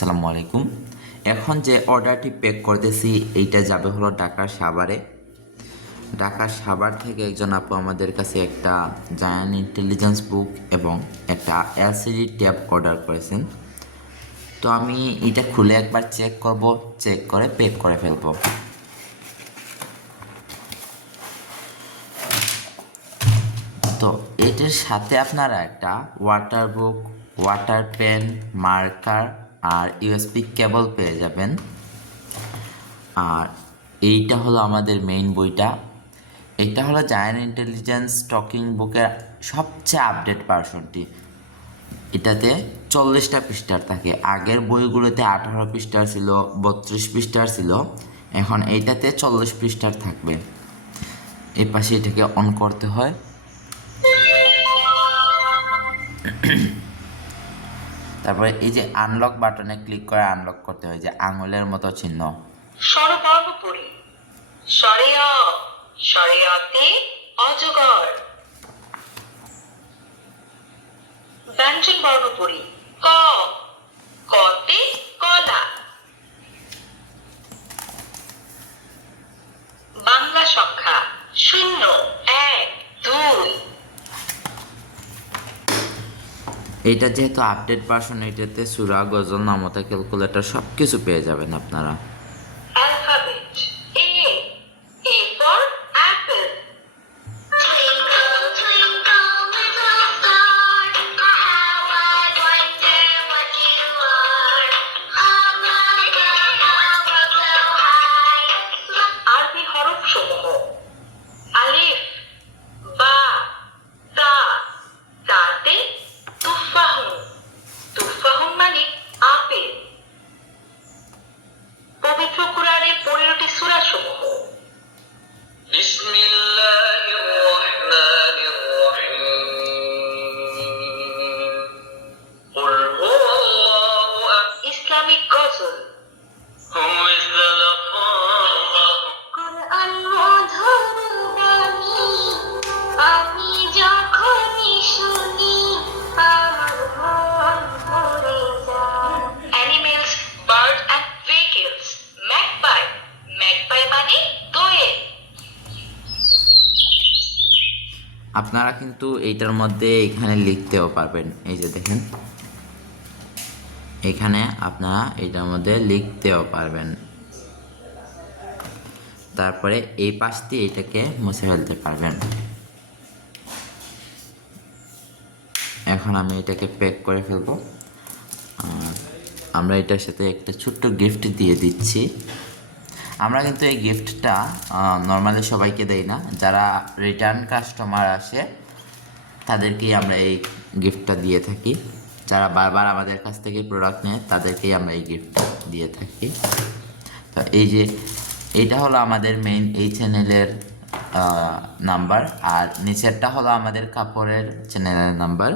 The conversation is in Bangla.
আসসালামু আলাইকুম। এখন যে অর্ডারটি প্যাক করতেছি এইটা যাবে হলো ঢাকার সাভারে। ঢাকার সাভার থেকে একজন আপু আমাদের কাছে একটা জায়ান্ট ইন্টেলিজেন্স বুক এবং একটা এলসিডি ট্যাব অর্ডার করেছেন। তো আমি এটা খুলে একবার চেক করব, চেক করে প্যাক করে ফেলবো। তো এটার সাথে আপনারা একটা ওয়াটার বুক, ওয়াটার পেন, মার্কার আর ইউএসবি কেবল পেয়ে যাবেন। আর এইটা হলো আমাদের মেইন বইটা। এটা হলো জায়ান্ট ইন্টেলিজেন্স টকিং বুকের সবচেয়ে আপডেট ভার্সনটি। এটাতে 40টা পৃষ্ঠার থাকে। আগের বইগুলোতে 18 পৃষ্ঠার ছিল, 32 পৃষ্ঠার ছিল। এখন এইটাতে 40 পৃষ্ঠার থাকবে। এই পাশে এটাকে অন করতে হয়। তারপরে এই যে আনলক বাটনে ক্লিক করে আনলক করতে হয়, যে আঙুলের মতো চিহ্ন। স্বরবর্ণ পড়ি। সরেয়া, সরেয়াতে অজগর। ব্যঞ্জন বর্ণ পড়ি। ক, কতে কলা। বাংলা সংখ্যা 0, 1, 2। এটা যেহেতু আপডেট ভার্সন, এটাতে সূরা, গজল, নামতা, ক্যালকুলেটর সব কিছু পেয়ে যাবেন আপনারা। Alphabet. A for apple. Twinkle, twinkle, little star, how I wonder what you are. Up above, so high. আরবি হরফ সমূহ: আলিফ, বা, তা। তাতে তুফাহুন। তুফাহুন মানে আপেল। পবিত্র কুরআনের 15টি সূরা সমূহ: বিসমিল্লাহির রহমানির রহিম। কুল হুয়াল্লাহু আহাদ। ইসলামিক গজল: হুয়াল গফফার। কুরআন মধুর বাণী, আমি যখনই শুনি আমার মন ভরে যায়। Animals, bird and vehicles. Magpie. Magpie মানে দোয়েল। আপনারা কিন্তু এইটার মধ্যে এখানে লিখতেও পারবেন। এই যে দেখেন, এখানে আপনারা এইটার মধ্যে লিখতেও পারবেন। তারপরে এই পাশ দিয়ে এটাকে মুছে ফেলতে পারবেন। এখন আমি এটাকে প্যাক করে ফেলবো। আর আমরা এটার সাথে একটা ছোট্ট গিফট দিয়ে দিচ্ছি। আমরা কিন্তু এই গিফটটা নর্মালি সবাইকে দেই না। যারা রিটার্ন কাস্টমার আসে তাদেরকেই আমরা এই গিফটটা দিয়ে থাকি। যারা বারবার আমাদের কাছ থেকে প্রোডাক্ট নেয় তাদেরকেই আমরা এই গিফটটা দিয়ে থাকি। তো এই যে এইটা হলো আমাদের মেইন এই চ্যানেলের নাম্বার, আর নিচেরটা হলো আমাদের কাপড়ের চ্যানেলের নাম্বার।